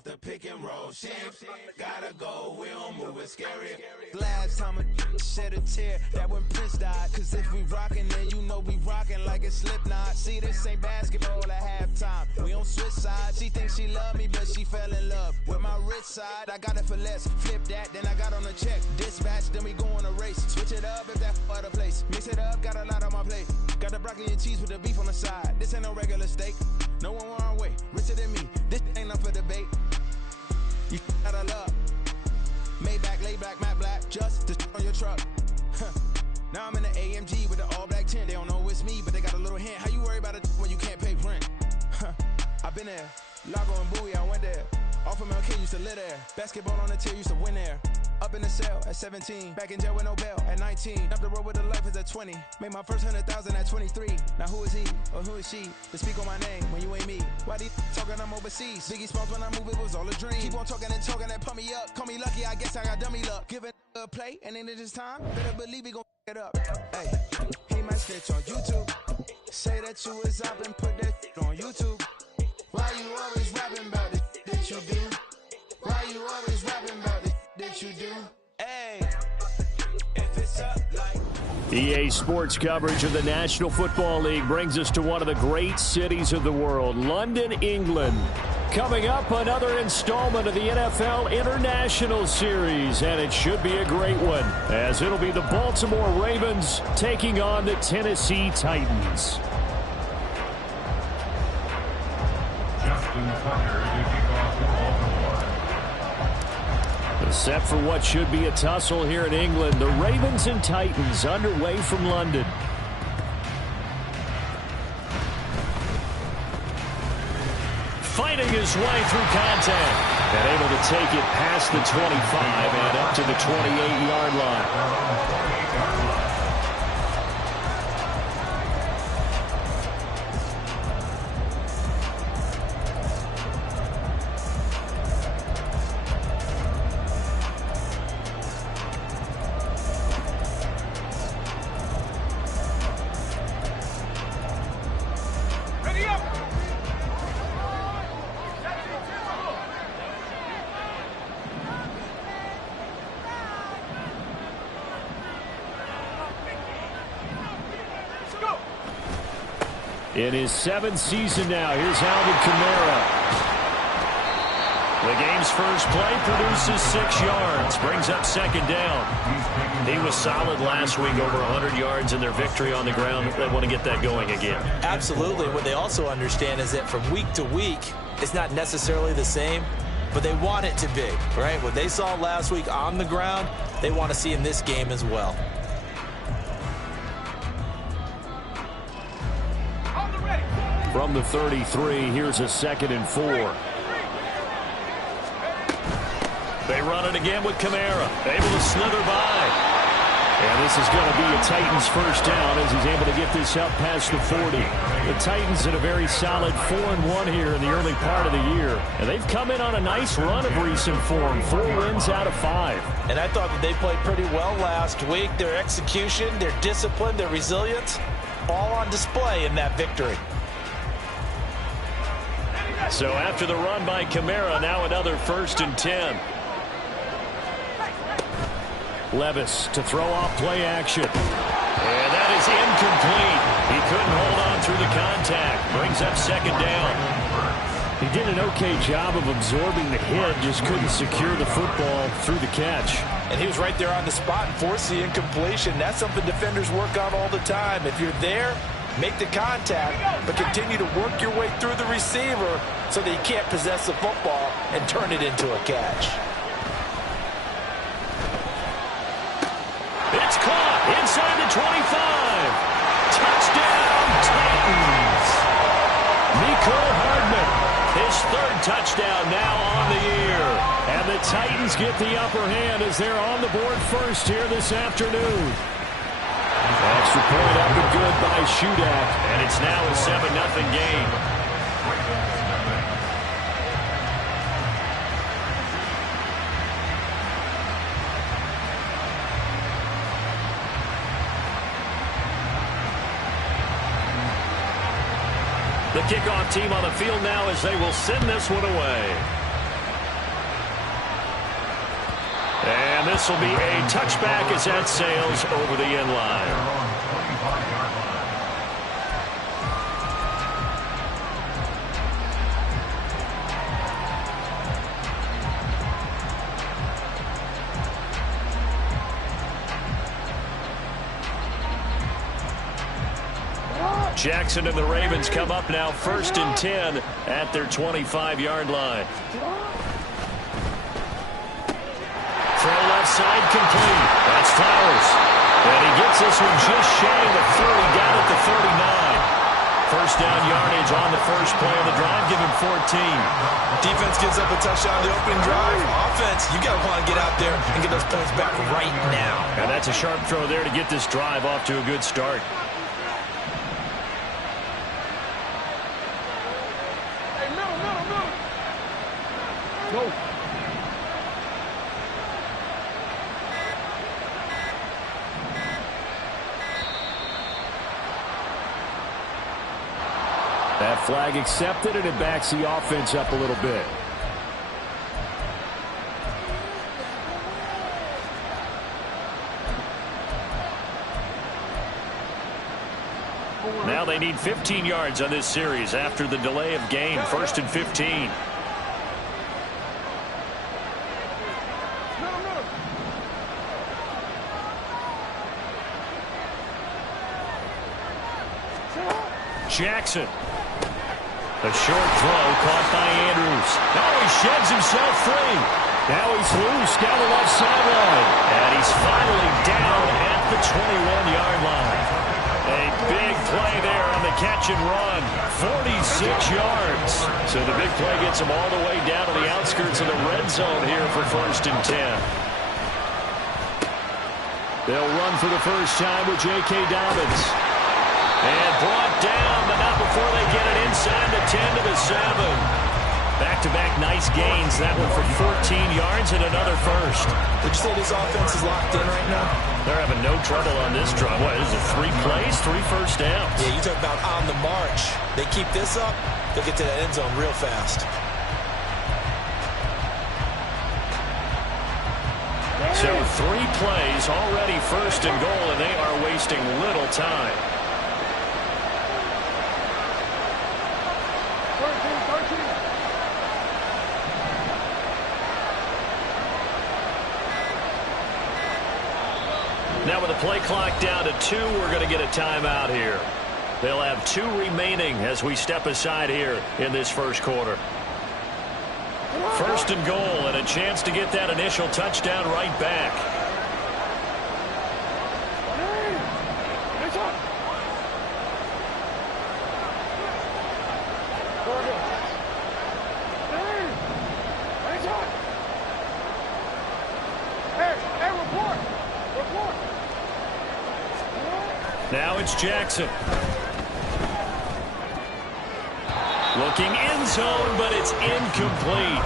off the pick and roll. Shit, gotta go, we don't move it scary. Last time a shed a tear, that when Prince died. Cause if we rockin', then you know we rockin' like a Slipknot. See, this ain't basketball at halftime. We on switch sides. She thinks she love me, but she fell in love with my rich side. I got it for less. Flip that, then I got on a check. Dispatch, then we go on a race. Switch it up if that other place. Mix it up, got a lot on my plate. Got the broccoli and cheese with the beef on the side. This ain't no regular steak. No one wrong way. Richer than me. This ain't up for debate. You out of love. Maybach, laid back, matte black. Just to on your truck. Now I'm in the AMG with the all black tint. They don't know it's me, but they got a little hint. How you worry about it when you can't pay rent? I've been there. Lago and Bowie, I went there. Off of MLK, used to live there. Basketball on the tier, used to win there. Up in the cell at 17. Back in jail with no bail at 19. Up the road with the life is at 20. Made my first 100,000 at 23. Now who is he or who is she to speak on my name when you ain't me? Why they talking I'm overseas? Biggie Smalls when I move, it was all a dream. Keep on talking and pump me up. Call me lucky, I guess I got dummy luck. Give it a play and then it is time. Better believe we gon' it up. Hey, he might snitch on YouTube. Say that you was up and put that on YouTube. Why you always rapping about it that you do? Why you always rapping about it that you do? Hey, if it's up like EA Sports coverage of the National Football League brings us to one of the great cities of the world, London, England. Coming up, another installment of the NFL International Series, and it should be a great one, as it'll be the Baltimore Ravens taking on the Tennessee Titans. Set for what should be a tussle here in England. The Ravens and Titans underway from London. Fighting his way through contact. And able to take it past the 25 and up to the 28-yard line. In his 7th season now, here's Alvin Kamara. The game's first play produces 6 yards, brings up 2nd down. He was solid last week, over 100 yards in their victory on the ground. They want to get that going again. Absolutely. What they also understand is that from week to week, it's not necessarily the same, but they want it to be, right? What they saw last week on the ground, they want to see in this game as well. From the 33, here's a 2nd and 4. They run it again with Kamara. Able to slither by. And this is going to be a Titans first down as he's able to get this up past the 40. The Titans in a very solid 4-1 here in the early part of the year. And they've come in on a nice run of recent form. 4 wins out of 5. And I thought that they played pretty well last week. Their execution, their discipline, their resilience, all on display in that victory. So after the run by Kamara, now another 1st and 10. Levis to throw off play action. And that is incomplete. He couldn't hold on through the contact. Brings up 2nd down. He did an okay job of absorbing the hit, just couldn't secure the football through the catch. And he was right there on the spot and forced the incompletion. That's something defenders work on all the time. If you're there, make the contact, but continue to work your way through the receiver so that you can't possess the football and turn it into a catch. It's caught inside the 25. Touchdown, Titans. Mecole Hardman, his 3rd touchdown now on the year. And the Titans get the upper hand as they're on the board first here this afternoon. Extra point up and good by Shudak. And it's now a 7-0 game. The kickoff team on the field now as they will send this one away. this will be a touchback as that sails over the end line. Jackson and the Ravens come up now 1st and 10 at their 25-yard line. Throw left side complete. That's Flowers. And he gets this one just shy of the 30, down at the 39. First down yardage on the first play of the drive, give him 14. Defense gives up a touchdown on the opening drive. Offense, you got to want to get out there and get those points back right now. And that's a sharp throw there to get this drive off to a good start. Go. That flag accepted, and it backs the offense up a little bit. Now they need 15 yards on this series after the delay of game. 1st and 15. Jackson. A short throw caught by Andrews. Now he sheds himself free. Now he's loose down the left sideline. And he's finally down at the 21-yard line. A big play there on the catch and run. 46 yards. So the big play gets him all the way down to the outskirts of the red zone here for 1st and 10. They'll run for the first time with J.K. Dobbins. And brought down, but not before they get it inside the 10 to the 7. Back-to-back nice gains. That one for 14 yards and another first. Would you say this offense is locked in right now? They're having no trouble on this drive. What, is it 3 plays, 3 first downs? Yeah, you talk about on the march. They keep this up, they'll get to that end zone real fast. So 3 plays, already 1st and goal, and they are wasting little time. Now with the play clock down to 2, we're going to get a timeout here. They'll have 2 remaining as we step aside here in this first quarter. 1st and goal, and a chance to get that initial touchdown right back. Now it's Jackson. Looking end zone, but it's incomplete.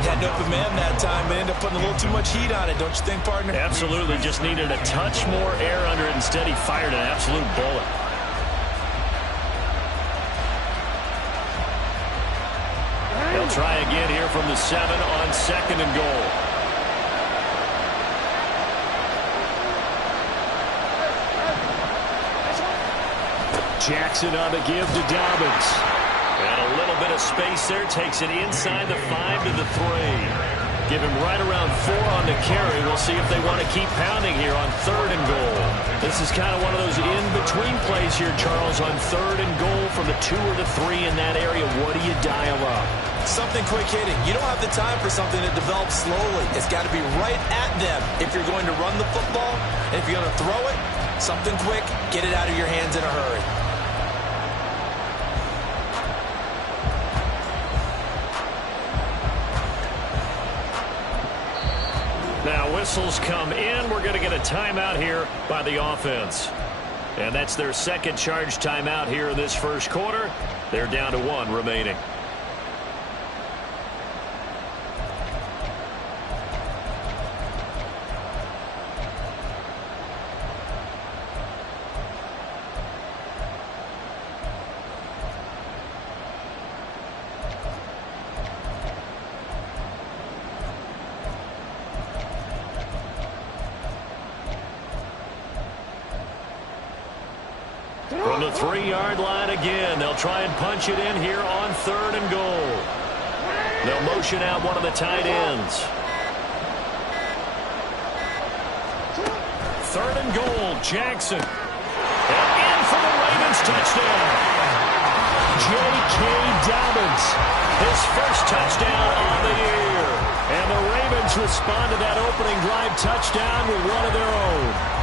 Had an open man that time, but ended up putting a little too much heat on it, don't you think, partner? Absolutely. Just needed a touch more air under it. Instead, he fired an absolute bullet. They'll try again here from the 7 on 2nd and goal. Jackson on the give to Dobbins. And a little bit of space there. Takes it inside the 5 to the 3. Give him right around 4 on the carry. We'll see if they want to keep pounding here on 3rd and goal. This is kind of one of those in-between plays here, Charles, on 3rd and goal from the 2 or the 3 in that area. What do you dial up? Something quick hitting. You don't have the time for something that develops slowly. It's got to be right at them if you're going to run the football. And if you're going to throw it, something quick, get it out of your hands in a hurry. Now whistles come in. We're going to get a timeout here by the offense. And that's their 2nd charge timeout here in this first quarter. They're down to 1 remaining. From the 3-yard line again, they'll try and punch it in here on 3rd and goal. They'll motion out one of the tight ends. 3rd and goal, Jackson. And in for the Ravens touchdown. J.K. Dobbins, his first touchdown on the year. And the Ravens respond to that opening drive touchdown with one of their own.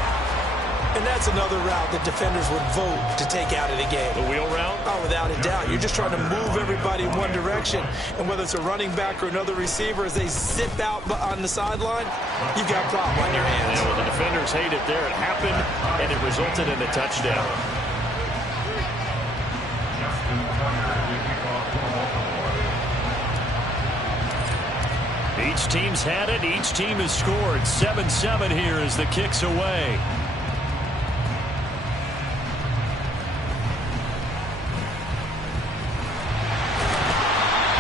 And that's another route that defenders would vote to take out of the game. The wheel route? Oh, without a doubt. You're just trying to move everybody in one direction. And whether it's a running back or another receiver, as they zip out on the sideline, you've got a problem on your hands. Yeah, well, the defenders hate it there. It happened, and it resulted in a touchdown. Each team's had it. Each team has scored. 7-7 here as the kick's away.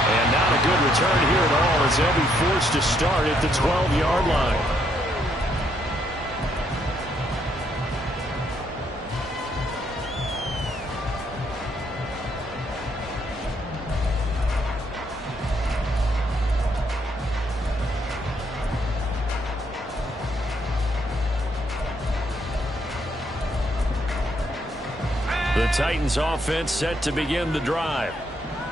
And not a good return here at all as they'll be forced to start at the 12-yard line. The Titans offense set to begin the drive.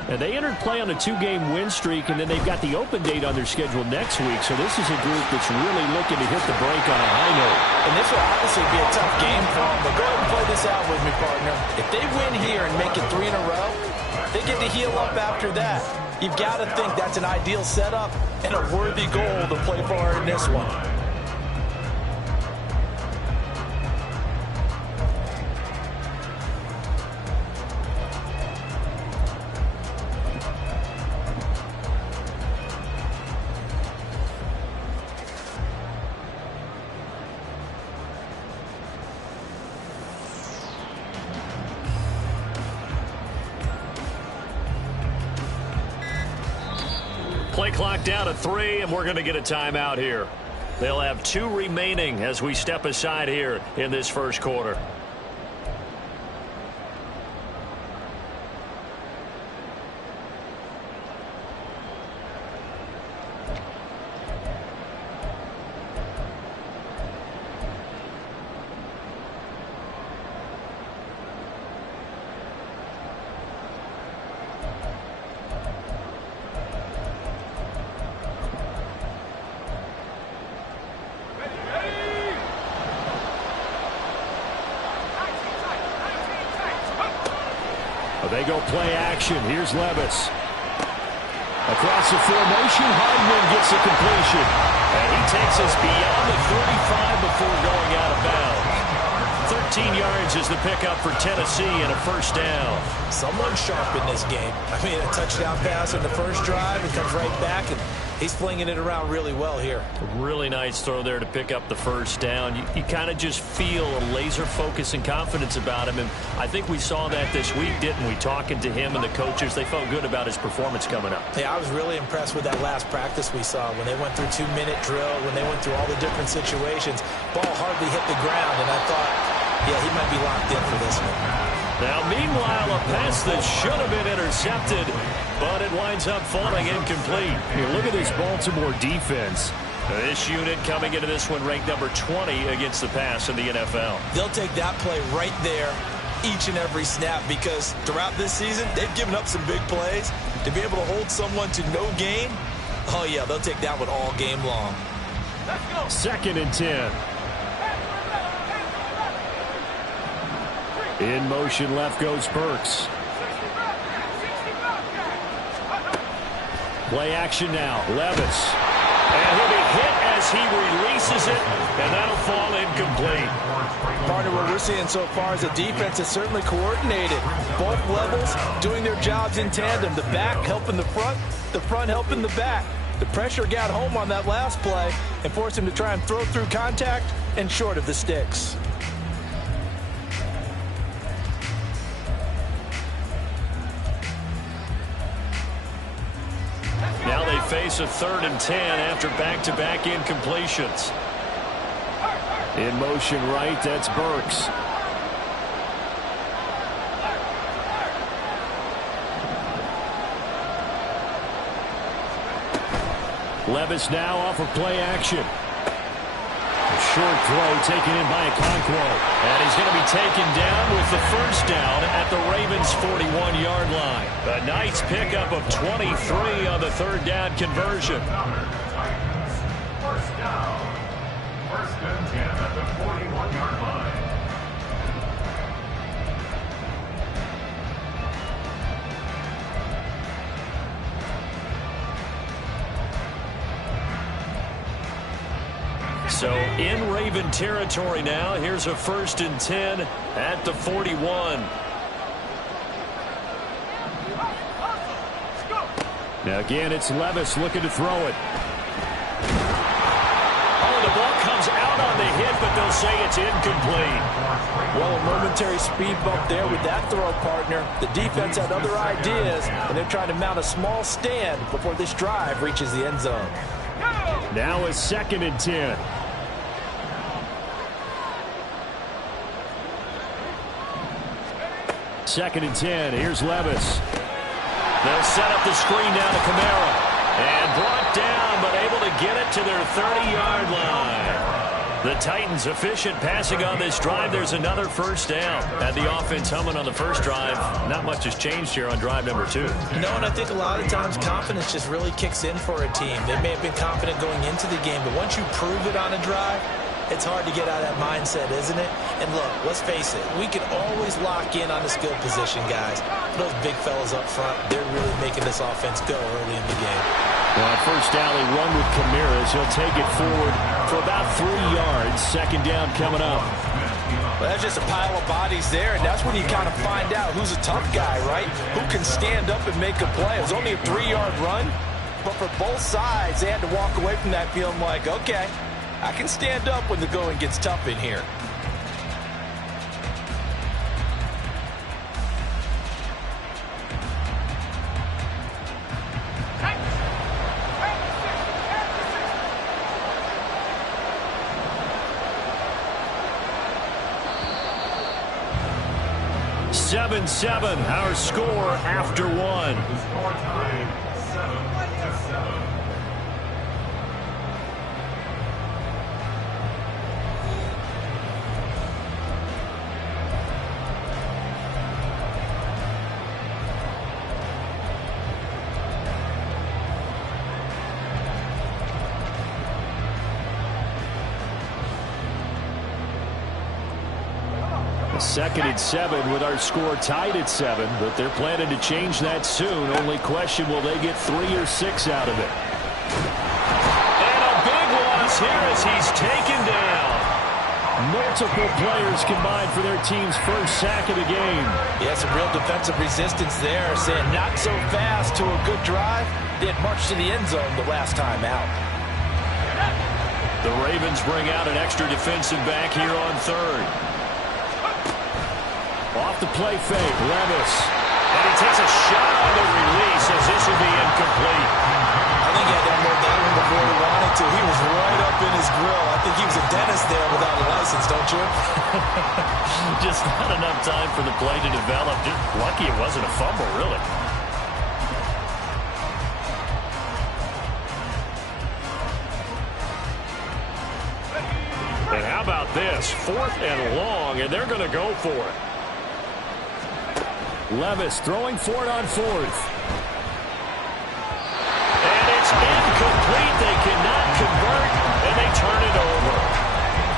And they entered play on a 2-game win streak, and then they've got the open date on their schedule next week. So this is a group that's really looking to hit the break on a high note. And this will obviously be a tough game for them. But go ahead and play this out with me, partner. If they win here and make it 3 in a row, they get to heal up after that. You've got to think that's an ideal setup and a worthy goal to play for in this one. Play clock down to 3, and we're going to get a timeout here. They'll have 2 remaining as we step aside here in this first quarter. They go play action. Here's Levis. Across the formation, Hardman gets a completion. And he takes us beyond the 35 before going out of bounds. 13 yards is the pickup for Tennessee and a first down. Someone sharp in this game. I mean, a touchdown pass in the first drive. It comes right back, and he's flinging it around really well here. A really nice throw there to pick up the first down. You kind of just feel a laser focus and confidence about him. And I think we saw that this week, didn't we? Talking to him and the coaches, they felt good about his performance coming up. Yeah, I was really impressed with that last practice we saw when they went through 2-minute drill, when they went through all the different situations. Ball hardly hit the ground, and I thought, yeah, he might be locked in for this one. Now, meanwhile, a pass that should have been intercepted, but it winds up falling incomplete. Here, look at this Baltimore defense. This unit coming into this one ranked number 20 against the pass in the NFL. They'll take that play right there each and every snap because throughout this season, they've given up some big plays. To be able to hold someone to no gain, oh, yeah, they'll take that one all game long. Let's go. 2nd and 10. In motion, left goes Burks. Play action now. Levis. And he'll be hit as he releases it, and that'll fall incomplete. Partner, what we're seeing so far is a defense that's certainly coordinated. Both levels doing their jobs in tandem. The back helping the front helping the back. The pressure got home on that last play and forced him to try and throw through contact and short of the sticks. Now they face a 3rd and 10 after back-to-back incompletions. In motion right, that's Burks. Levis now off of play action. A short throw taken in by Okonkwo. And he's going to be taken down with the first down at the Ravens' 41-yard line. A nice pickup of 23 on the third down conversion. First down. First and 10 at the 41-yard line. So in Raven territory now. Here's a first and 10 at the 41. Now again, it's Levis looking to throw it. Oh, the ball comes out on the hit, but they'll say it's incomplete. Well, a momentary speed bump there with that throw, partner. The defense had other ideas, and they're trying to mount a small stand before this drive reaches the end zone. Now a second and 10. Second and 10. Here's Levis. They'll set up the screen down to Kamara. And brought down, but able to get it to their 30-yard line. The Titans efficient passing on this drive. There's another first down. Had the offense humming on the first drive. Not much has changed here on drive number 2. No, and I think a lot of times confidence just really kicks in for a team. They may have been confident going into the game, but once you prove it on a drive, it's hard to get out of that mindset, isn't it? And look, let's face it, we can always lock in on the skill position, guys. Those big fellas up front, they're really making this offense go early in the game. Well, first down, they run with Kamara. He'll take it forward for about 3 yards. Second down coming up. Well, that's just a pile of bodies there, and that's when you kind of find out who's a tough guy, right? Who can stand up and make a play. It was only a 3-yard run, but for both sides, they had to walk away from that feeling like, okay, I can stand up when the going gets tough in here. Seven, our score after one. Score time 7-7. Second and 7 with our score tied at 7, but they're planning to change that soon. Only question, will they get 3 or 6 out of it? And a big loss here as he's taken down. Multiple players combined for their team's first sack of the game. Yeah, some real defensive resistance there, saying not so fast to a good drive. They had marched to the end zone the last time out. The Ravens bring out an extra defensive back here on third. Off the play fake, Levis. And he takes a shot on the release as this will be incomplete. I think he had to unload that one before he wanted to. He was right up in his grill. I think he was a dentist there without a license, don't you? Just not enough time for the play to develop. Just lucky it wasn't a fumble, really. And how about this? 4th and long, and they're going to go for it. Levis throwing for it on 4th. And it's incomplete. They cannot convert, and they turn it over.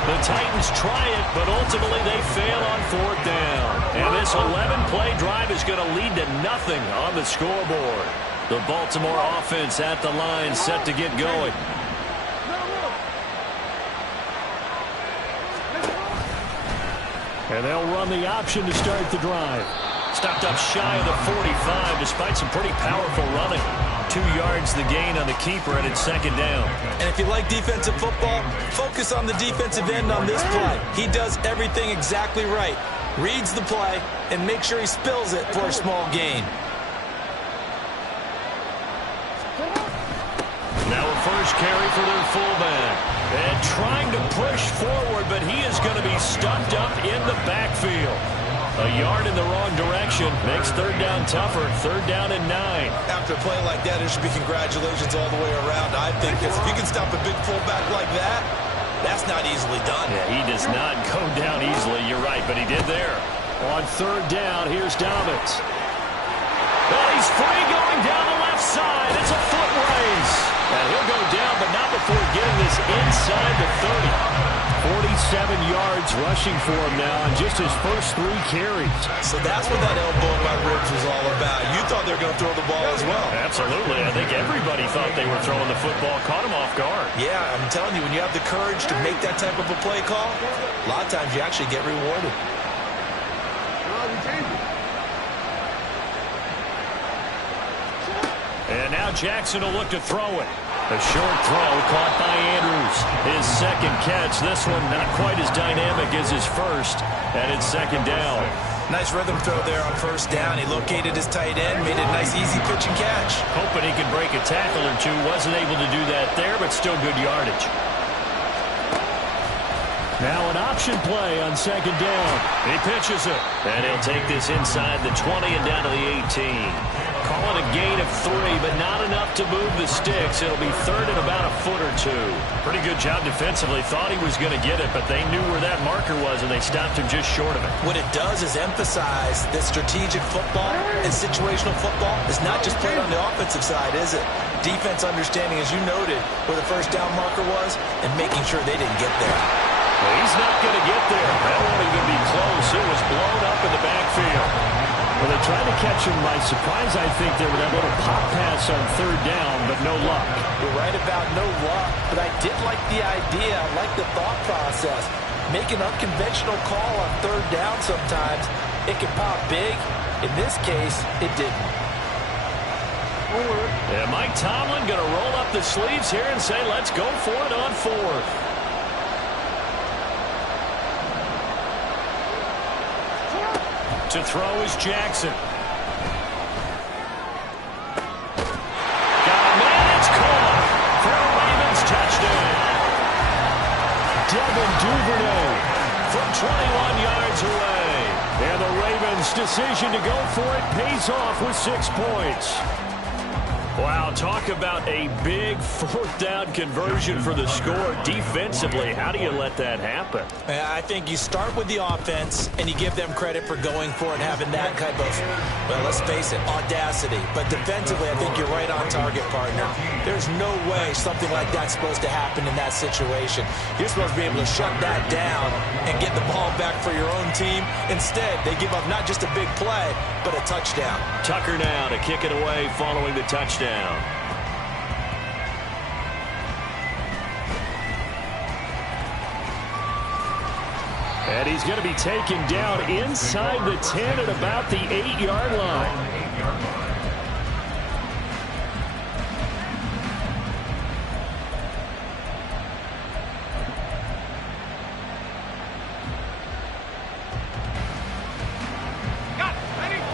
The Titans try it, but ultimately they fail on 4th down. And this 11-play drive is going to lead to nothing on the scoreboard. The Baltimore offense at the line, set to get going. And they'll run the option to start the drive. Stopped up shy of the 45 despite some pretty powerful running. 2 yards the gain on the keeper, and it's second down. And if you like defensive football, focus on the defensive end on this play. He does everything exactly right. Reads the play and makes sure he spills it for a small gain. Now a first carry for their fullback. And trying to push forward, but he is going to be stuffed up in the backfield. A yard in the wrong direction makes third down tougher. Third down and 9. After a play like that, it should be congratulations all the way around, I think, because if you can stop a big fullback like that, that's not easily done. Yeah, he does not go down easily. You're right, but he did there. On third down, here's Dobbins. Well, he's free going down the left side. It's a foot race. And he'll go down, but not before getting this inside the 30. 47 yards rushing for him now on just his first 3 carries. So that's what that elbow in my ribs was all about. You thought they were going to throw the ball as well. Absolutely. I think everybody thought they were throwing the football. Caught him off guard. Yeah, I'm telling you, when you have the courage to make that type of a play call, a lot of times you actually get rewarded. And now Jackson will look to throw it. A short throw caught by Andrews. His second catch. This one not quite as dynamic as his first. And it's second down. Nice rhythm throw there on first down. He located his tight end, made a nice easy pitch and catch. Hoping he could break a tackle or two. Wasn't able to do that there, but still good yardage. Now an option play on second down. He pitches it. And he'll take this inside the 20 and down to the 18. Call it a gain of 3, but not enough to move the sticks. It'll be third and about a foot or 2. Pretty good job defensively. Thought he was going to get it, but they knew where that marker was, and they stopped him just short of it. What it does is emphasize that strategic football and situational football is not just played on the offensive side, is it? Defense understanding, as you noted, where the first down marker was and making sure they didn't get there. Well, he's not going to get there. That won't even be close. It was blown up in the backfield. Well, they tried to catch him by surprise, I think, there with that little pop pass on third down, but no luck. You're right about no luck, but I did like the idea. I like the thought process. Make an unconventional call on third down sometimes. It can pop big. In this case, it didn't. And Mike Tomlin going to roll up the sleeves here and say, let's go for it on fourth. To throw is Jackson. Got a man, it's caught for a Ravens touchdown. Devin Duvernay From 21 yards away. And the Ravens' decision to go for it pays off with 6 points. Wow, talk about a big fourth down conversion for the score. Defensively, how do you let that happen? I think you start with the offense and you give them credit for going for it, having that type of, well, let's face it, audacity. But defensively, I think you're right on target, partner. There's no way something like that's supposed to happen in that situation. You're supposed to be able to shut that down and get the ball back for your own team. Instead, they give up not just a big play, but a touchdown. Tucker now to kick it away following the touchdown. And he's going to be taken down inside the 10 at about the 8-yard line.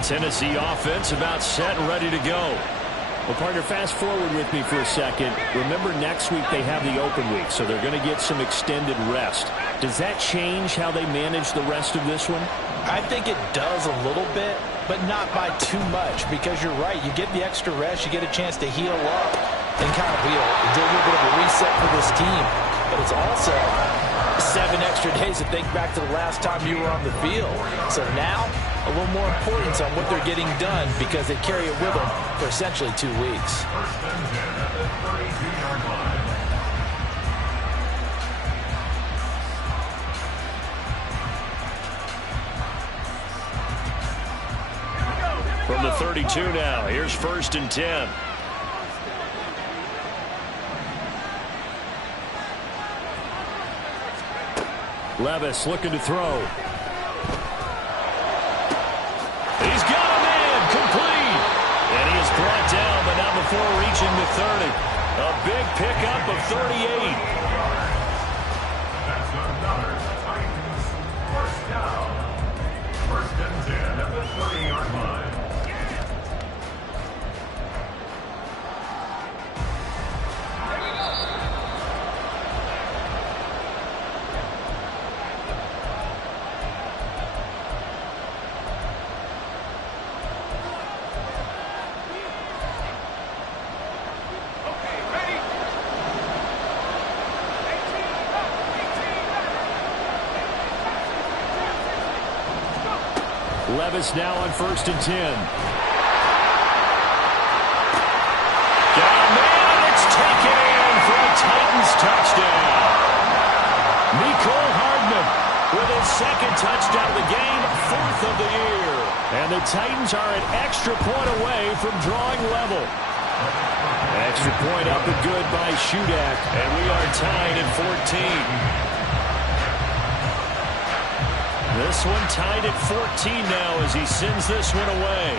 Tennessee offense about set and ready to go. Well, partner, fast forward with me for a second. Remember, next week they have the open week, so they're going to get some extended rest. Does that change how they manage the rest of this one? I think it does a little bit, but not by too much, because you're right. You get the extra rest, you get a chance to heal up and kind of do a little bit of a reset for this team. But it's also 7 extra days to think back to the last time you were on the field. So now, a little more importance on what they're getting done, because they carry it with them for essentially 2 weeks. From the 32 now, here's 1st and 10. Levis looking to throw. He's got a man, complete. And he is brought down, but not before reaching the 30. A big pickup of 38. That's another Titans first down. 1st and 10 at the 30-yard line. Levis now on 1st and 10. It's taken in for a Titans touchdown. Nicole Hardman with his second touchdown of the game, 4th of the year. And the Titans are an extra point away from drawing level. Extra point up and good by Shudak. And we are tied at 14. This one tied at 14 now as he sends this one away.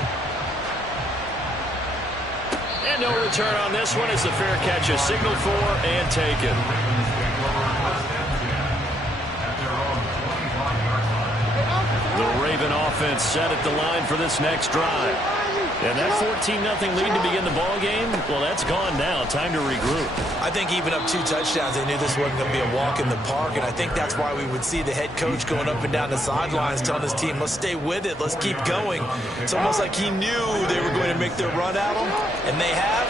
And no return on this one as the fair catch is signaled for and taken. The Raven offense set at the line for this next drive. And that 14-0 lead to begin the ball game, well, that's gone now. Time to regroup. I think even up 2 touchdowns, they knew this wasn't going to be a walk in the park, and I think that's why we would see the head coach going up and down the sidelines telling his team, let's stay with it, let's keep going. It's almost like he knew they were going to make their run at him, and they have.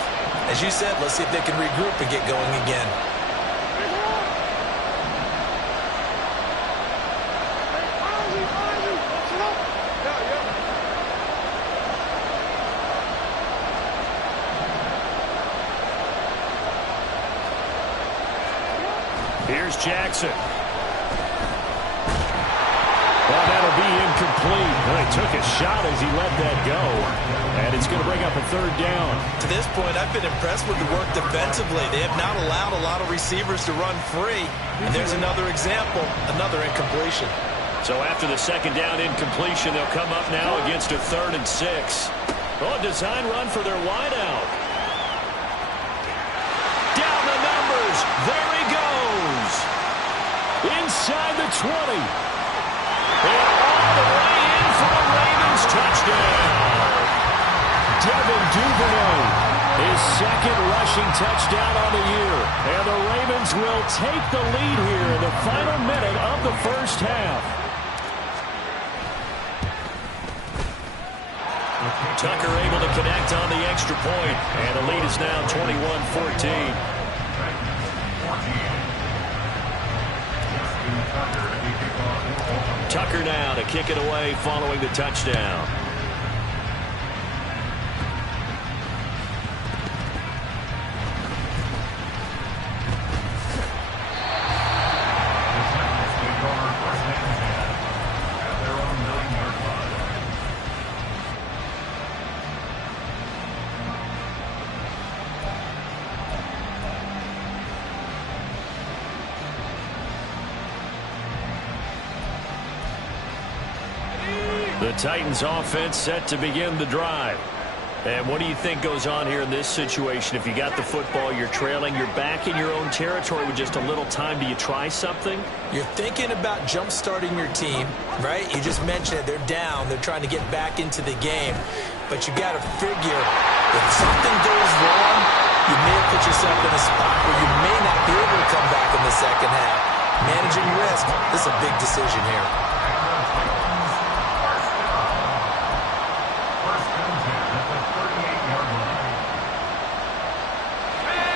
As you said, let's see if they can regroup and get going again. Here's Jackson. Well, that'll be incomplete. Well, he took a shot as he let that go. And it's going to bring up a 3rd down. To this point, I've been impressed with the work defensively. They have not allowed a lot of receivers to run free. And there's another example, another incompletion. So after the 2nd down incompletion, they'll come up now against a 3rd and 6. Oh, a design run for their wideout. Down the numbers. There he goes. Inside the 20. And all the way in for a Ravens touchdown. Devin Duvernay, his 2nd rushing touchdown on the year. And the Ravens will take the lead here in the final minute of the 1st half. Tucker able to connect on the extra point, and the lead is now 21-14. Tucker now to kick it away following the touchdown. The Titans offense set to begin the drive. And what do you think goes on here in this situation? If you got the football, you're trailing, you're back in your own territory with just a little time. Do you try something? You're thinking about jump-starting your team, right? You just mentioned it. They're down. They're trying to get back into the game. But you got to figure if something goes wrong, you may have put yourself in a spot where you may not be able to come back in the 2nd half. Managing risk, this is a big decision here.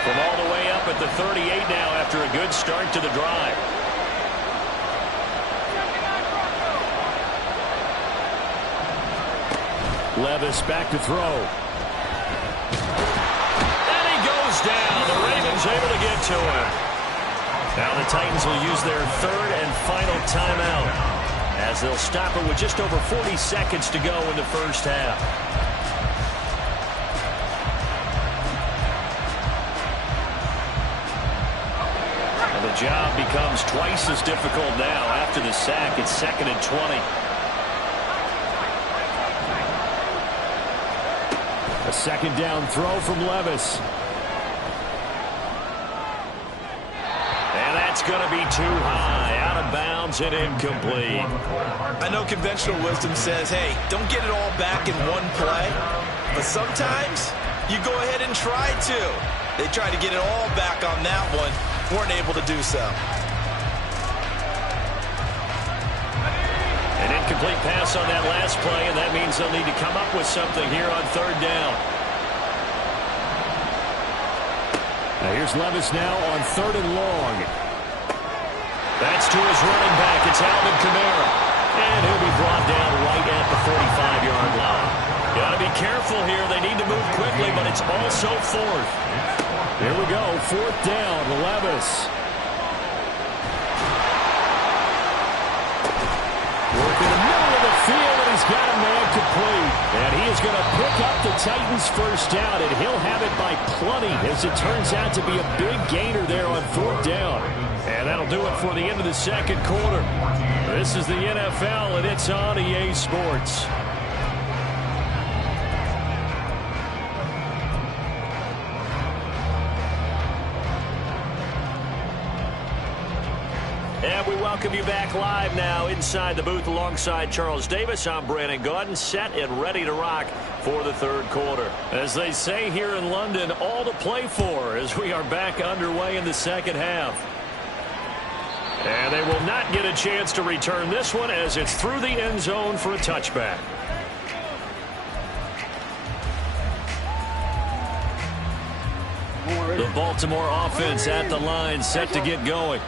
From all the way up at the 38 now after a good start to the drive. Levis back to throw. And he goes down. The Ravens able to get to him. Now the Titans will use their 3rd and final timeout as they'll stop it with just over 40 seconds to go in the 1st half. The job becomes twice as difficult now after the sack. It's 2nd and 20. A 2nd down throw from Levis. And that's going to be too high. Out of bounds and incomplete. I know conventional wisdom says, hey, don't get it all back in one play. But sometimes you go ahead and try to. They tried to get it all back on that one. Weren't able to do so. An incomplete pass on that last play, and that means they'll need to come up with something here on 3rd down. Now here's Levis now on 3rd and long. That's to his running back. It's Alvin Kamara. And he'll be brought down right at the 45-yard line. Got to be careful here. They need to move quickly, but it's also fourth. Here we go, fourth down, Levis. Work in the middle of the field, and he's got a man complete. And he is going to pick up the Titans' first down, and he'll have it by plenty, as it turns out to be a big gainer there on fourth down. And that'll do it for the end of the second quarter. This is the NFL, and it's on EA Sports. And we welcome you back live now inside the booth alongside Charles Davis. I'm Brandon Gaudin, set and ready to rock for the third quarter. As they say here in London, all to play for as we are back underway in the second half. And they will not get a chance to return this one as it's through the end zone for a touchback. The Baltimore offense at the line, set to get going.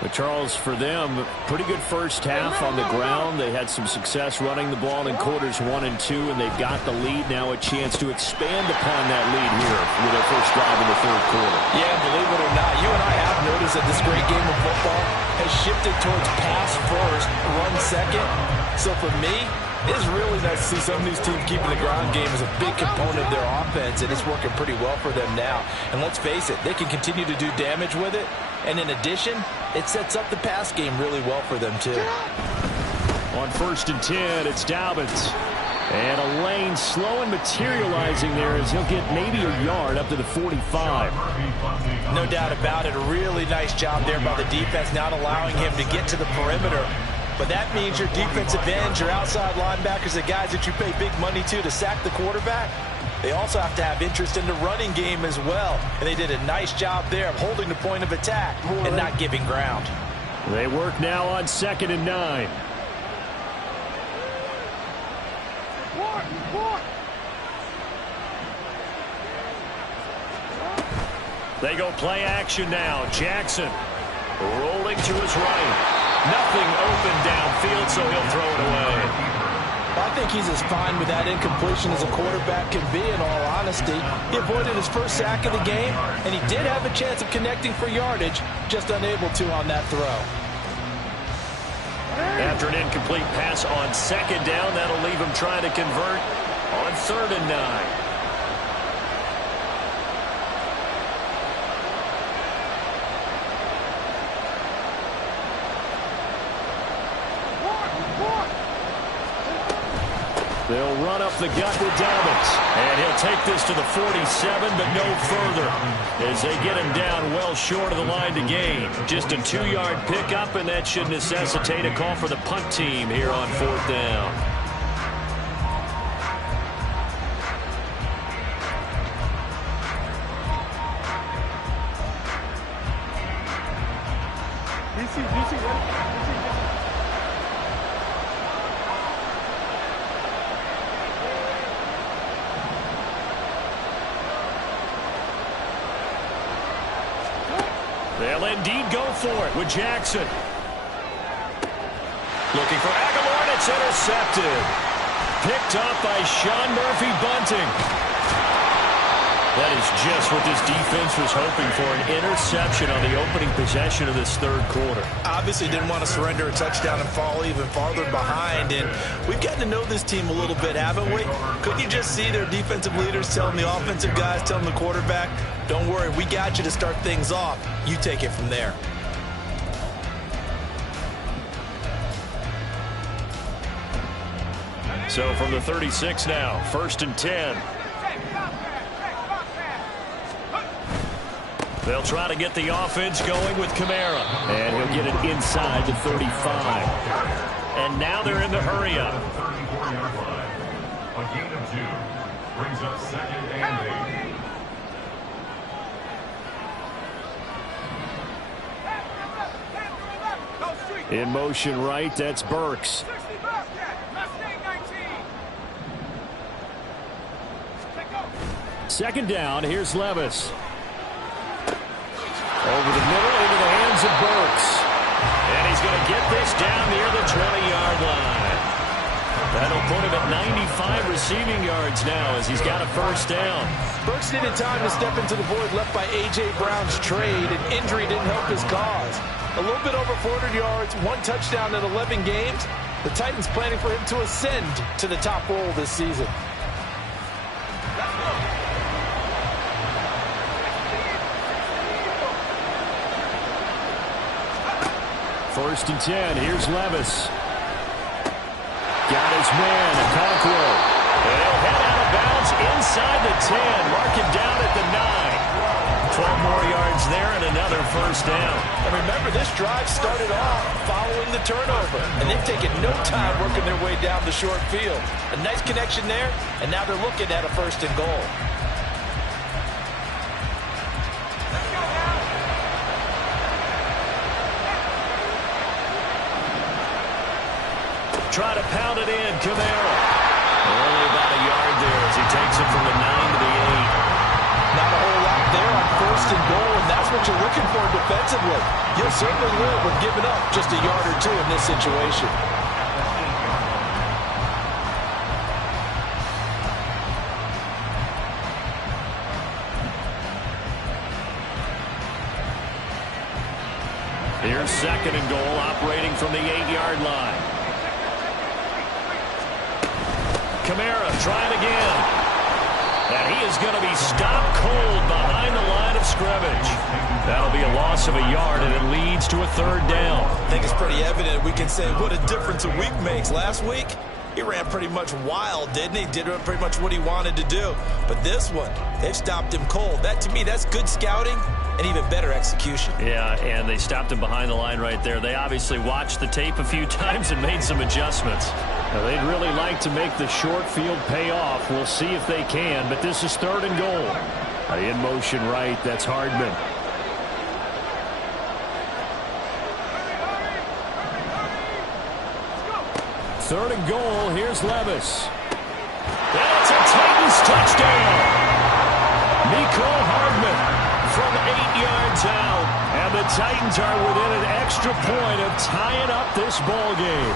But Charles, for them, pretty good first half on the ground. They had some success running the ball in quarters 1 and 2, and they've got the lead now, a chance to expand upon that lead here with their first drive in the third quarter. Yeah, believe it or not, you and I have noticed that this great game of football has shifted towards pass first, run second. So for me, it's really nice to see some of these teams keeping the ground game as a big component of their offense, and it's working pretty well for them now. And let's face it, they can continue to do damage with it. And in addition, it sets up the pass game really well for them, too. On 1st and 10, it's Dobbins. And a lane slow and materializing there as he'll get maybe a yard up to the 45. No doubt about it. A really nice job there by the defense, not allowing him to get to the perimeter. But that means your defensive ends, your outside linebackers, the guys that you pay big money to sack the quarterback, they also have to have interest in the running game as well. And they did a nice job there of holding the point of attack and not giving ground. They work now on 2nd and 9. They go play action now. Jackson rolling to his right. Nothing open downfield, so he'll throw it away. I think he's as fine with that incompletion as a quarterback can be, in all honesty. He avoided his first sack of the game, and he did have a chance of connecting for yardage, just unable to on that throw. After an incomplete pass on 2nd down, that'll leave him trying to convert on 3rd and 9. They'll run up the gut with Dobbins. And he'll take this to the 47, but no further as they get him down well short of the line to gain. Just a 2-yard pickup, and that should necessitate a call for the punt team here on 4th down. They'll indeed go for it with Jackson. Looking for Aguilar, and it's intercepted. Picked up by Sean Murphy-Bunting. That is just what this defense was hoping for, an interception on the opening possession of this third quarter. Obviously didn't want to surrender a touchdown and fall even farther behind, and we've gotten to know this team a little bit, haven't we? Couldn't you just see their defensive leaders telling the offensive guys, telling the quarterback, don't worry, we got you to start things off. You take it from there. So from the 36 now, 1st and 10. They'll try to get the offense going with Kamara. And he'll get it inside the 35. And now they're in the hurry-up. A gain of 2 brings up 2nd and 8. In motion right, that's Burks. Second down, here's Levis. Over the middle, into the hands of Burks. And he's going to get this down near the 20-yard line. put him at 95 receiving yards now as he's got a first down. Burks needed time to step into the void left by A.J. Brown's trade, and injury didn't help his cause. A little bit over 400 yards, 1 touchdown in 11 games. The Titans planning for him to ascend to the top role this season. First and 10. Here's Levis. Got his man, Okonkwo. He'll head out of bounds inside the 10. Mark him down at the 9. 12 more yards there and another first down. And remember, this drive started off following the turnover, and they've taken no time working their way down the short field. A nice connection there, and now they're looking at a first and goal. Try to pound it in, Camara. Only about a yard there as he takes it from the 9 to the 8. Not a whole lot there on first and goal, and that's what you're looking for defensively. You'll certainly live with giving up just a yard or two in this situation. Here's second and goal, operating from the 8-yard line. Camara trying again. And he is going to be stopped cold behind the line of scrimmage. That'll be a loss of a yard, and it leads to a third down. I think it's pretty evident we can say what a difference a week makes. Last week, he ran pretty much wild, didn't he? Did pretty much what he wanted to do. But this one, they've stopped him cold. That, to me, that's good scouting and even better execution. Yeah, and they stopped him behind the line right there. They obviously watched the tape a few times and made some adjustments. Now, they'd really like to make the short field pay off. We'll see if they can, but this is third and goal. In motion right, that's Hardman. Third and goal, here's Levis. That's a Titans touchdown. Mecole Hardman from 8 yards out. And the Titans are within an extra point of tying up this ball game.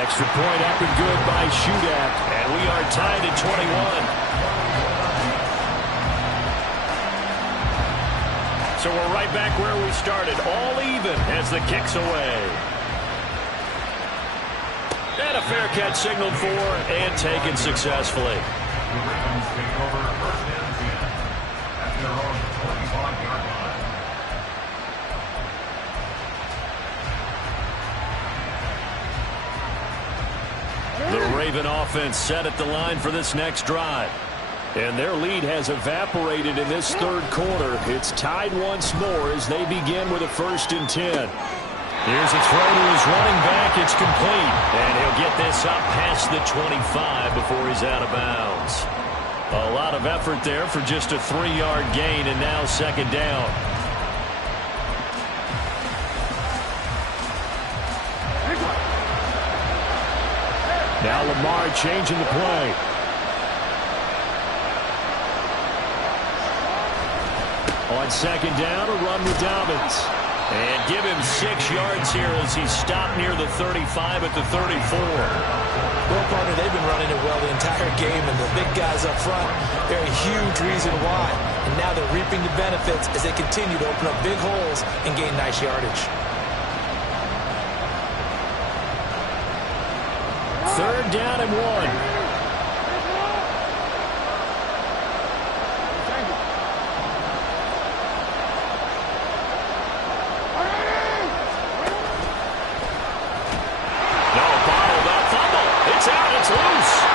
Extra point up and good by Shudak. And we are tied at 21. So we're right back where we started, all even as the kick's away. And a fair catch signaled for and taken successfully. The Ravens take over first and 10 at their own 25-yard line. The Raven offense set at the line for this next drive. And their lead has evaporated in this third quarter. It's tied once more as they begin with a first and 10. Here's a throw to his running back. It's complete. And he'll get this up past the 25 before he's out of bounds. A lot of effort there for just a 3-yard gain, and now second down. Now Lamar changing the play. On second down, a run with Dobbins. And give him 6 yards here as he's stopped near the 35 at the 34. Well, partner, they've been running it well the entire game, and the big guys up front, they're a huge reason why. And now they're reaping the benefits as they continue to open up big holes and gain nice yardage. Third down and 1.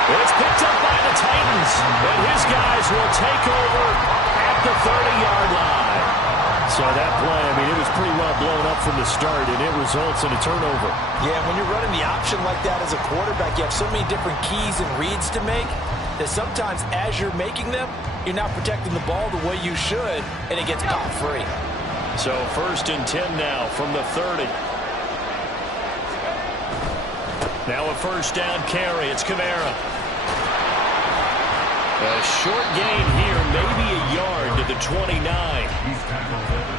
It's picked up by the Titans, and his guys will take over at the 30-yard line. So that play, I mean, it was pretty well blown up from the start, and it results in a turnover. Yeah, when you're running the option like that as a quarterback, you have so many different keys and reads to make that sometimes as you're making them, you're not protecting the ball the way you should, and it gets popped free. So first and 10 now from the 30. Now a first down carry. It's Camara. A short gain here, maybe a yard to the 29.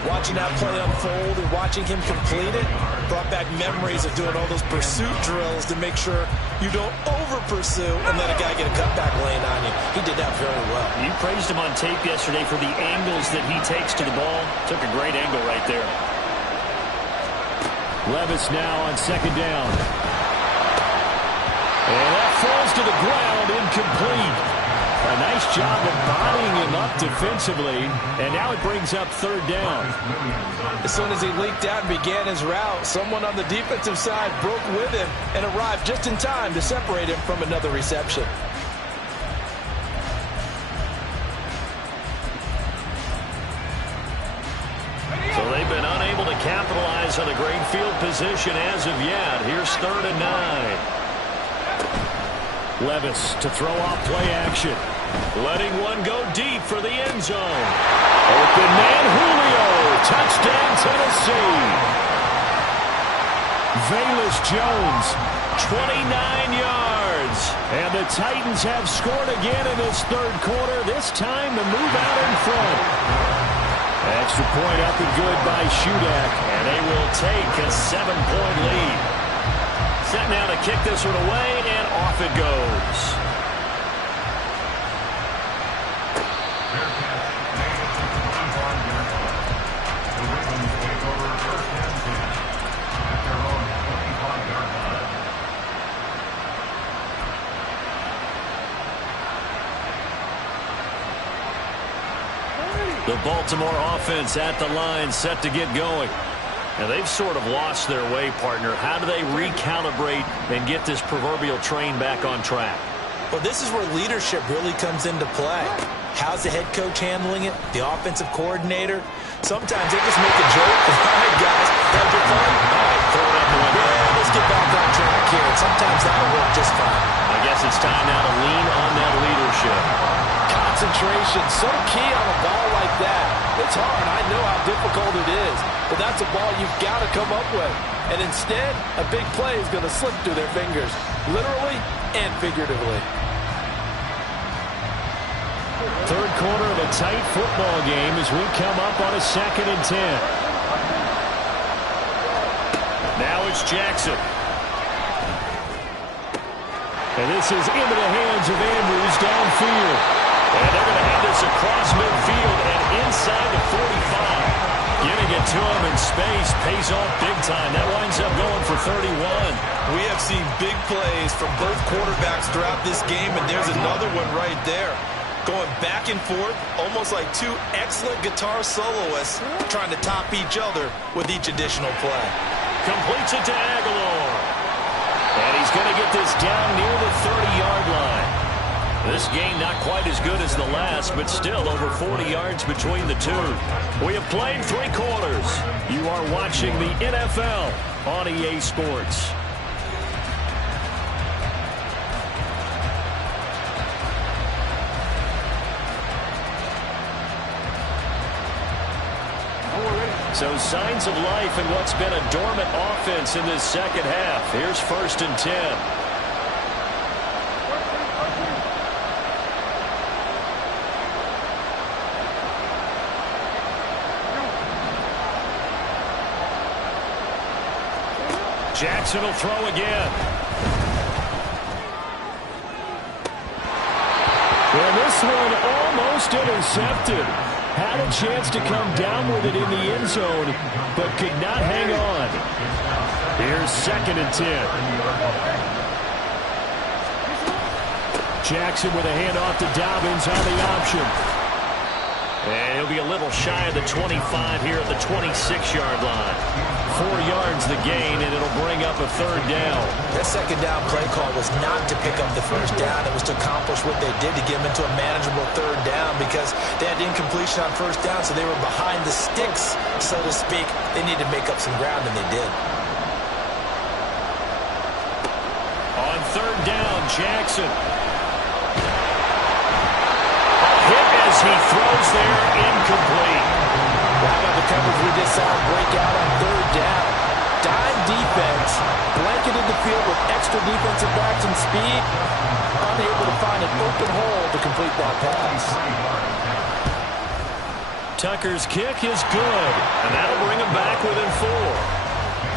Watching that play unfold and watching him complete it brought back memories of doing all those pursuit drills to make sure you don't over-pursue and let a guy get a cutback lane on you. He did that very well. You praised him on tape yesterday for the angles that he takes to the ball. Took a great angle right there. Levis now on second down. And that falls to the ground, incomplete. A nice job of bodying him up defensively, and now it brings up third down. As soon as he leaked out and began his route, someone on the defensive side broke with him and arrived just in time to separate him from another reception. So they've been unable to capitalize on the great field position as of yet. Here's 3rd and 9. Levis to throw off play action. Letting one go deep for the end zone. Open man Julio. Touchdown Tennessee. Velus Jones, 29 yards. And the Titans have scored again in this third quarter. This time to move out in front. Extra point up and good by Shudak. And they will take a 7-point lead. Set now to kick this one away, and off it goes. The Baltimore offense at the line, set to get going. Now, they've sort of lost their way, partner. How do they recalibrate and get this proverbial train back on track? Well, this is where leadership really comes into play. How's the head coach handling it? The offensive coordinator? Sometimes they just make a joke. All right, guys, have your fun? All right, throw it out the window. Yeah, let's get back on track here. And sometimes that'll work just fine. I guess it's time now to lean on that leadership. Concentration, so key on a ball like that. It's hard. I know how difficult it is. But that's a ball you've got to come up with. And instead, a big play is going to slip through their fingers, literally and figuratively. Third quarter of a tight football game as we come up on a 2nd and 10. Now it's Jackson. And this is into the hands of Andrews downfield. And they're going to hand this across midfield and inside the 45. Getting it to him in space pays off big time. That winds up going for 31. We have seen big plays from both quarterbacks throughout this game, and there's another one right there. Going back and forth, almost like two excellent guitar soloists trying to top each other with each additional play. Completes it to Aguilar. And he's going to get this down near the 30-yard line. This game not quite as good as the last, but still over 40 yards between the two. We have played 3 quarters. You are watching the NFL on EA Sports. So signs of life in what's been a dormant offense in this second half. Here's 1st and 10. Jackson will throw again. And this one almost intercepted. Had a chance to come down with it in the end zone, but could not hang on. Here's 2nd and 10. Jackson with a handoff to Dobbins on the option. And he'll be a little shy of the 25 here at the 26-yard line. 4 yards the gain, and it'll bring up a 3rd down. That 2nd down play call was not to pick up the 1st down. It was to accomplish what they did to get them into a manageable 3rd down because they had incompletion on 1st down, so they were behind the sticks, so to speak. They needed to make up some ground, and they did. On 3rd down, Jackson. As he throws there, incomplete. How about the coverage we just saw break out on 3rd down? Dime defense, blanketed the field with extra defensive backs and speed. able to find an open hole to complete that pass. Tucker's kick is good, and that'll bring him back within 4.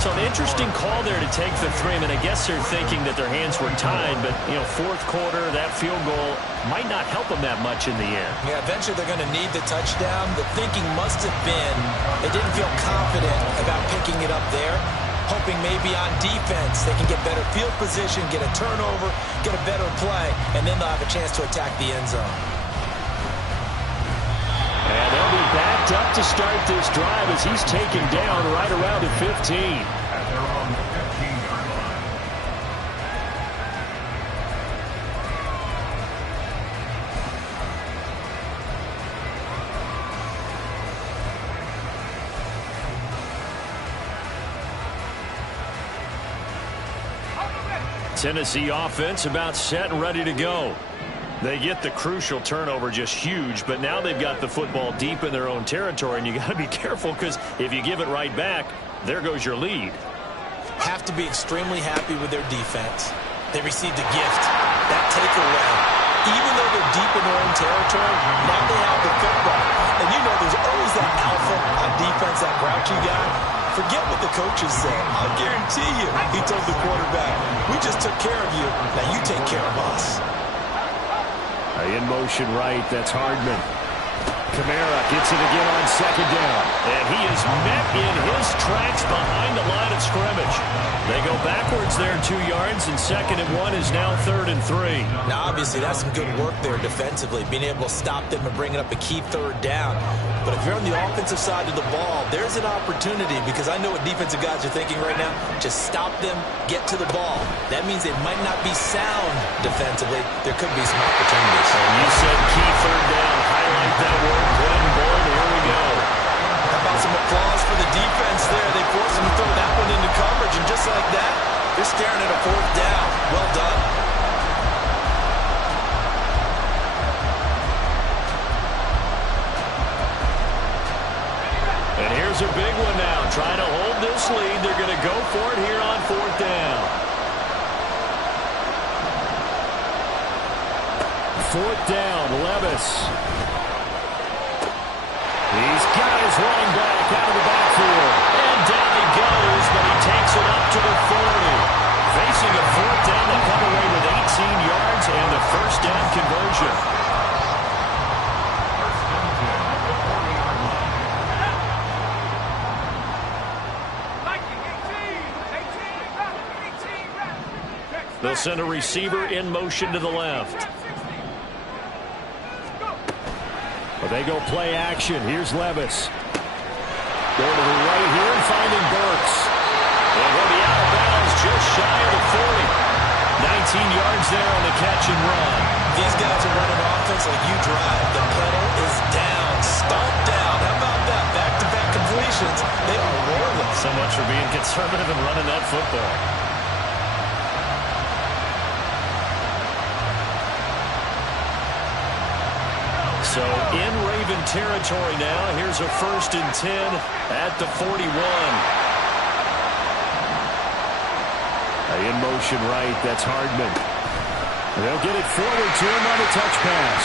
So an interesting call there to take the 3. I mean, I guess they're thinking that their hands were tied, but, you know, fourth quarter, that field goal might not help them that much in the end. Yeah, eventually they're going to need the touchdown. The thinking must have been they didn't feel confident about picking it up there, hoping maybe on defense they can get better field position, get a turnover, get a better play, and then they'll have a chance to attack the end zone. And they'll be backed up to start this drive as he's taken down right around the 15. At their own 15-yard line. Tennessee offense about set and ready to go. They get the crucial turnover, just huge, but now they've got the football deep in their own territory, and you got to be careful because if you give it right back, there goes your lead. Have to be extremely happy with their defense. They received a gift. That takeaway, even though they're deep in their own territory, now they have the football. And you know there's always that alpha on defense, that grouchy guy. Forget what the coaches said. I'll guarantee you, he told the quarterback, we just took care of you. Now you take care of us. In motion right, that's Hardman. Kamara gets it again on second down. And he is met in his tracks behind the line of scrimmage. They go backwards there 2 yards, and 2nd and 1 is now 3rd and 3. Now, obviously, that's some good work there defensively, being able to stop them and bringing up a key 3rd down. But if you're on the offensive side of the ball, there's an opportunity because I know what defensive guys are thinking right now. Just stop them, get to the ball. That means they might not be sound defensively. There could be some opportunities. And you said key 3rd down. Highlight that word, put in bold. Here we go. How about some applause for the defense there? They forced them to throw that one into coverage, and just like that, they're staring at a 4th down. Well done. And here's a big one now. Trying to hold this lead. They're going to go for it here on 4th down. 4th down, Levis. He's got his running back out of the backfield. And down he goes, but he takes it up to the 40. Facing a 4th down, they come away with 18 yards and the 1st down conversion. They'll send a receiver in motion to the left. Well, they go play action. Here's Levis. Going to the right here and finding Burks. And he'll be out of bounds just shy of the 40. 19 yards there on the catch and run. These guys are running offense like you drive. The pedal is down, stomped down. How about that? Back-to-back completions. They are rolling. So much for being conservative and running that football. So in Raven territory now. Here's a 1st and 10 at the 41. In motion right, that's Hardman. They'll get it forward to him on a touch pass.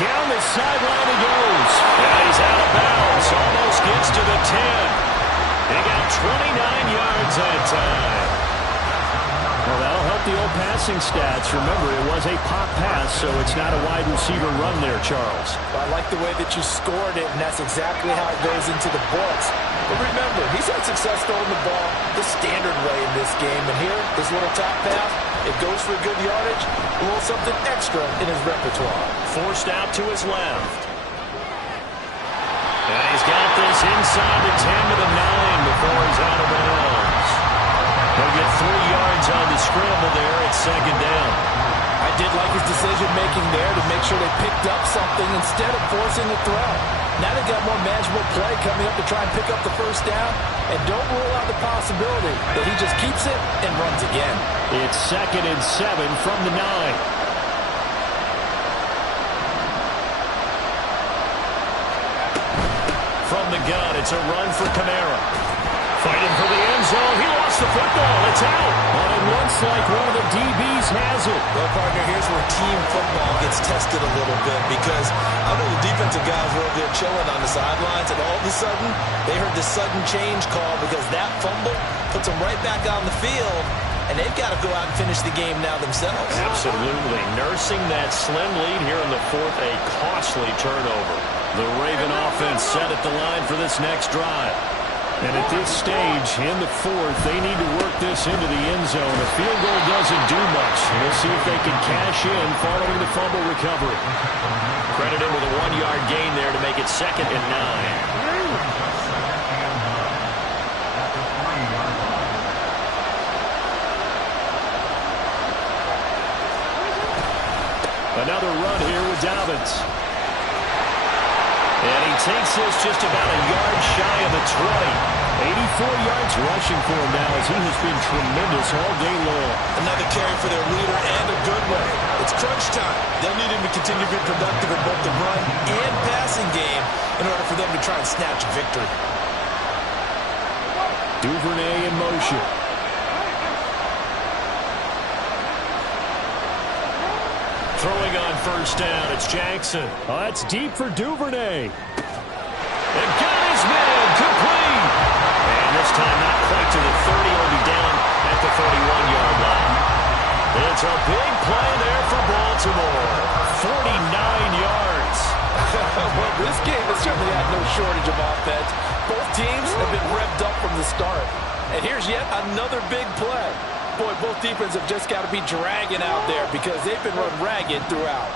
Down the sideline he goes. And he's out of bounds. Almost gets to the 10. He got 29 yards that time. Well, that'll help the old passing stats. Remember, it was a pop pass, so it's not a wide receiver run there, Charles. Well, I like the way that you scored it, and that's exactly how it goes into the books. But remember, he's had success throwing the ball the standard way in this game. And here, this little top pass, it goes for good yardage, a little something extra in his repertoire. Forced out to his left. And he's got this inside the 10 to the 9 before he's out of bounds. They'll get 3 yards on the scramble there at 2nd down. I did like his decision-making there to make sure they picked up something instead of forcing the throw. Now they've got more manageable play coming up to try and pick up the 1st down. And don't rule out the possibility that he just keeps it and runs again. It's 2nd and 7 from the 9. From the gun, it's a run for Kamara. Fighting for the end zone. He lost the football. It's out. But it looks like one of the DBs has it. Well, partner, here's where team football gets tested a little bit because I know the defensive guys were over there chilling on the sidelines, and all of a sudden, they heard this sudden change call because that fumble puts them right back on the field, and they've got to go out and finish the game now themselves. Absolutely. Nursing that slim lead here in the fourth, a costly turnover. The Raven offense set at the line for this next drive. And at this stage, in the fourth, they need to work this into the end zone. A field goal doesn't do much. We'll see if they can cash in following the fumble recovery. Credited with a 1-yard gain there to make it 2nd and 9. Another run here with Dobbins. And he takes this just about a yard shy of the 20. 84 yards rushing for him now as he has been tremendous all day long. Another carry for their leader and a good one. It's crunch time. They'll need him to continue to be productive in both the run and passing game in order for them to try and snatch a victory. Duvernay in motion. Throwing on first down, it's Jackson. Oh, that's deep for Duvernay. And got his man complete. And this time not quite to the 30. He'll be down at the 31-yard line. It's a big play there for Baltimore. 49 yards. Well, this game has certainly had no shortage of offense. Both teams have been revved up from the start. And here's yet another big play. Boy, both defenses have just got to be dragging out there because they've been run ragged throughout.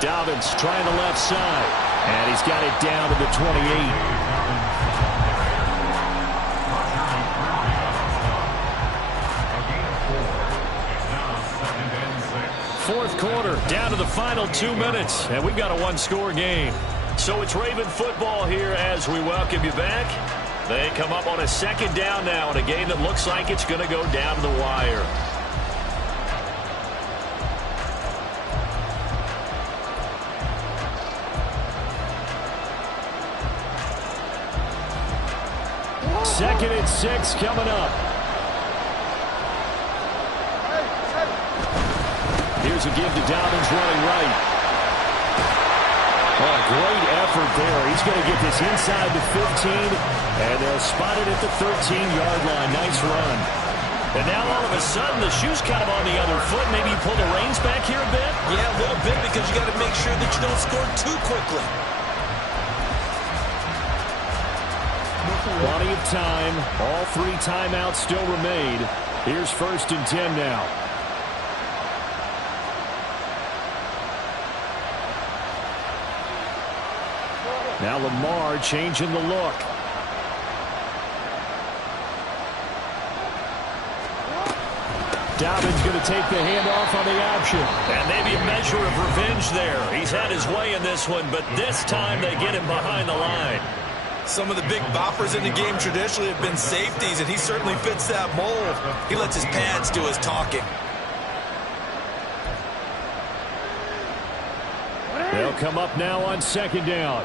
Dobbins trying the left side. And he's got it down to the 28. Fourth quarter, down to the final 2 minutes, and we've got a one-score game. So it's Raven football here as we welcome you back. They come up on a 2nd down now in a game that looks like it's going to go down to the wire. Second and 6 coming up. Here's a give to Dobbins running right. Oh, great effort there. He's going to get this inside the 15, and they'll spot it at the 13-yard line. Nice run. And now all of a sudden the shoe's kind of on the other foot. Maybe you pull the reins back here a bit? Yeah, a little bit because you got to make sure that you don't score too quickly. Plenty of time. All 3 timeouts still remain. Here's 1st and 10 now. Now Lamar changing the look. Dobbins going to take the handoff on the option. And maybe a measure of revenge there. He's had his way in this one, but this time they get him behind the line. Some of the big boppers in the game traditionally have been safeties, and he certainly fits that mold. He lets his pads do his talking. They'll come up now on 2nd down.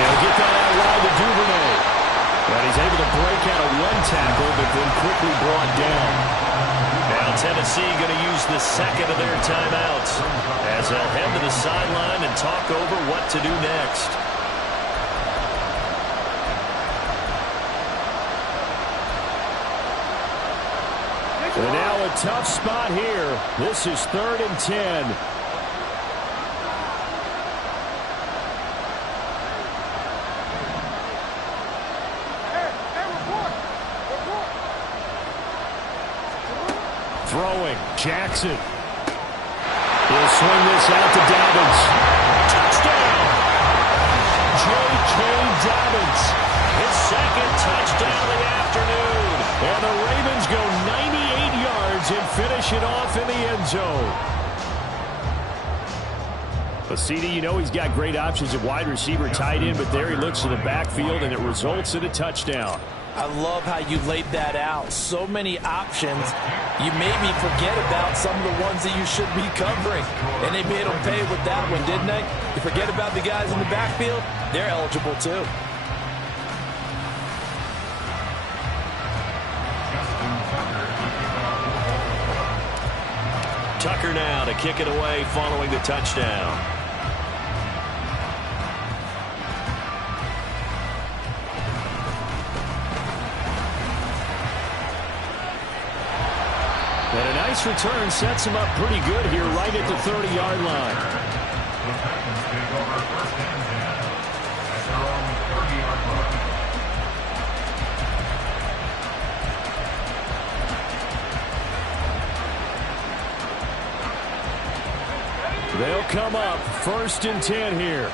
They'll get that out wide to Duvernay. And he's able to break out of 1 tackle, but then quickly brought down. Now Tennessee going to use the 2nd of their timeouts as they'll head to the sideline and talk over what to do next. And now a tough spot here. This is 3rd and 10. Throwing, Jackson. He'll swing this out to Dobbins. Touchdown! J.K. Dobbins. His 2nd touchdown of the afternoon. And the Ravens go 98 yards and finish it off in the end zone. But CD, you know he's got great options at wide receiver, tight end, but there he looks to the backfield, and it results in a touchdown. I love how you laid that out. So many options. You made me forget about some of the ones that you should be covering. And they made them pay with that one, didn't they? You forget about the guys in the backfield, they're eligible too. Tucker now to kick it away following the touchdown. And a nice return sets him up pretty good here right at the 30-yard line. The Titans take over first and 10 at their own 30-yard line. They'll come up first and 10 here.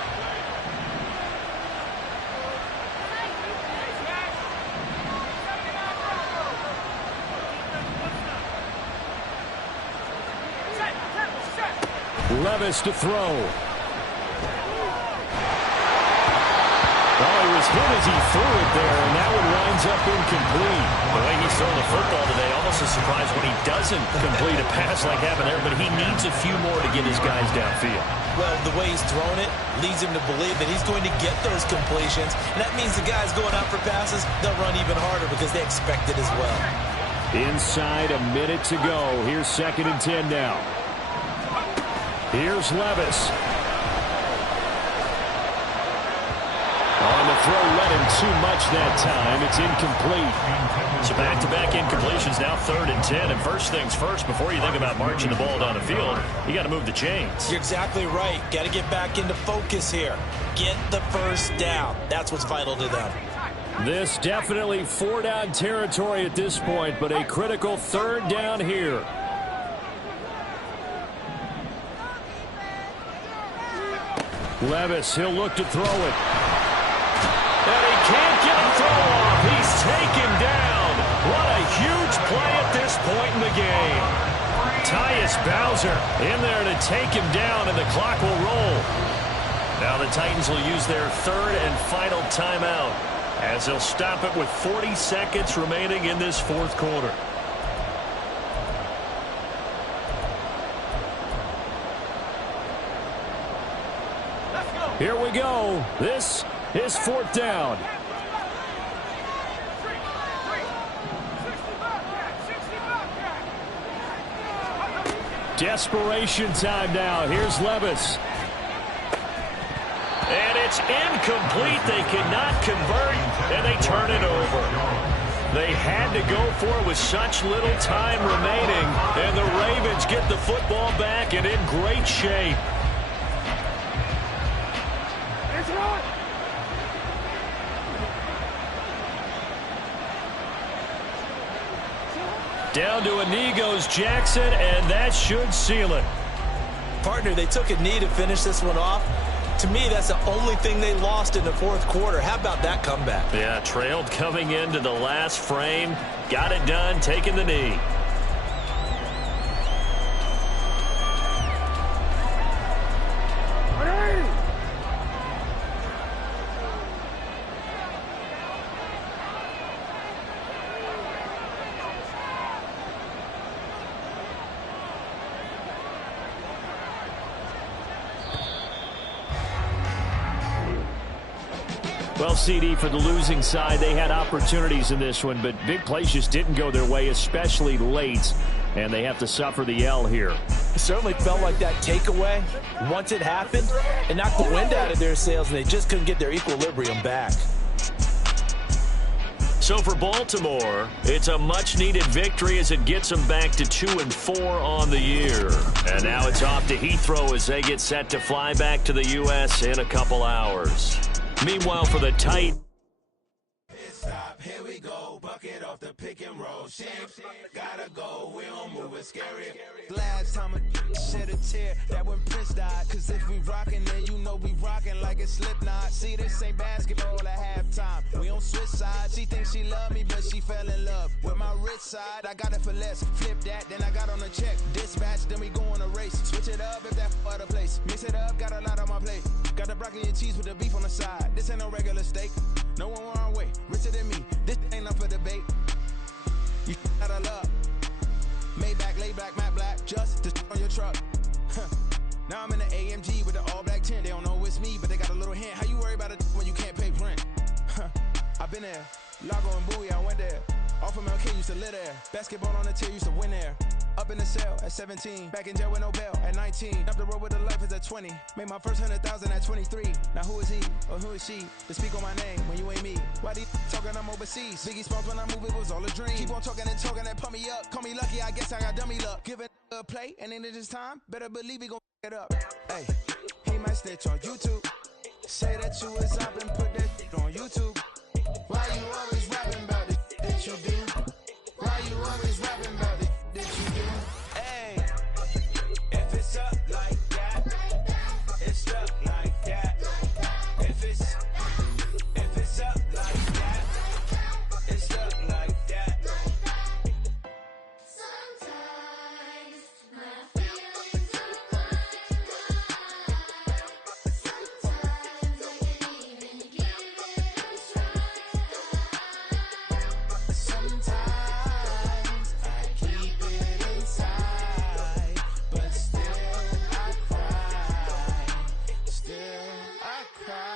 Levis to throw. Oh, he was hit as he threw it there, and that one winds up incomplete. The way he's throwing the football today, almost a surprise when he doesn't complete a pass like happened there, but he needs a few more to get his guys downfield. Well, the way he's thrown it leads him to believe that he's going to get those completions, and that means the guys going out for passes, they'll run even harder because they expect it as well. Inside a minute to go. Here's 2nd and 10 now. Here's Levis. On the throw, led him too much that time. It's incomplete. So back-to-back incompletions, now 3rd and 10. And first things first, before you think about marching the ball down the field, you got to move the chains. You're exactly right. Got to get back into focus here. Get the first down. That's what's vital to them. This definitely 4-down territory at this point, but a critical 3rd down here. Levis, he'll look to throw it. And he can't get a throw off. He's taken down. What a huge play at this point in the game. Tyus Bowser in there to take him down, and the clock will roll. Now the Titans will use their 3rd and final timeout as they'll stop it with 40 seconds remaining in this 4th quarter. Here we go. This is 4th down. Desperation time now. Here's Levis. And it's incomplete. They cannot convert, and they turn it over. They had to go for it with such little time remaining, and the Ravens get the football back and in great shape. Down to a knee goes Jackson, and that should seal it. Partner, they took a knee to finish this one off. To me, that's the only thing they lost in the 4th quarter. How about that comeback? Yeah, trailed coming into the last frame. Got it done, taking the knee. Well, CD, for the losing side, they had opportunities in this one, but big plays just didn't go their way, especially late, and they have to suffer the L here. It certainly felt like that takeaway, once it happened, it knocked the wind out of their sails, and they just couldn't get their equilibrium back. So for Baltimore, it's a much-needed victory as it gets them back to 2-4 on the year. And now it's off to Heathrow as they get set to fly back to the U.S. in a couple hours. Meanwhile, for the Titans, Stop, here we go, bucket off the pick and roll. Shapes, gotta go, we don't move it scary. Last time a shed a tear, that when Prince died. Cause if we rockin', then you know we rockin' like a Slipknot. See, this ain't basketball at halftime. We on switch sides. She thinks she love me, but she fell in love with my rich side. I got it for less. Flip that, then I got on a check. Dispatch, then we go on a race. Switch it up if that other place. Mix it up, got a lot on my plate. Got the broccoli and cheese with the beef on the side. This ain't no regular steak. No one wrong way. Richer than me. This ain't up for debate. You out of luck. Maybach, lay back, matte black, just to on your truck. Now I'm in the AMG with the all black tint. They don't know it's me, but they got a little hint. How you worry about it when you can't pay rent? I've been there. Lago and Bowie, I went there. Off of MLK, used to live there. Basketball on the tier, used to win there. Up in the cell at 17. Back in jail with no bail at 19. Up the road with the life is at 20. Made my first 100,000 at 23. Now who is he or who is she to speak on my name when you ain't me? Why these talking I'm overseas? Biggie Smalls when I move, it was all a dream. Keep on talking and pump me up. Call me lucky, I guess I got dummy luck. Give it a play, and then this time, better believe he gon' it up. Hey, he might snitch on YouTube. Say that you was up and put that on YouTube. Why you always rapping about the that you do? Why you always rapping about the that you do? Hey, if it's up like that, it's stuck like that. If it's up like that, it's stuck like that. Sometimes my feelings are flying high. Sometimes I can't even give it a try. Sometimes I keep it inside, but still I cry. Still I cry.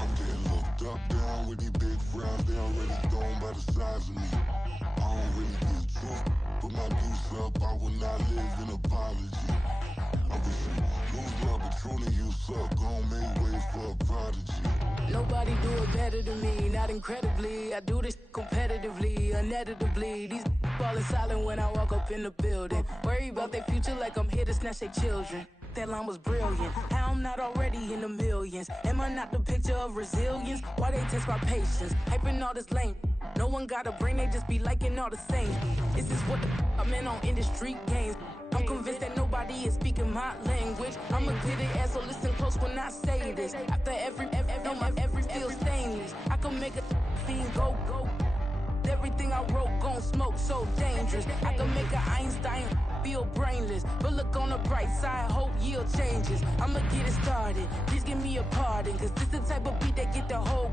I'm getting looked up, down with these big frowns. They already gone by the size of me. I don't really get truth, put my goose up. I will not live in apology. I wish you lose love, but truly you suck. Gon' make way for a prodigy. Nobody do it better than me, not incredibly. I do this competitively, uneditably. These falling silent when I walk up in the building. Worry about their future like I'm here to snatch their children. That line was brilliant. How I'm not already in the millions? Am I not the picture of resilience? Why they test my patience? Hyping all this lame. No one got a brain, they just be liking all the same. This is what the I'm in on industry games. I'm convinced that nobody is speaking my language. I'm a clear their ass, so listen close when I say this. After every feel stainless. I can make a fiend go. Everything I wrote gon' smoke, so dangerous. I can make an Einstein feel brainless. But look on the bright side, hope yield changes. I'ma get it started, please give me a pardon. Cause this the type of beat that get the whole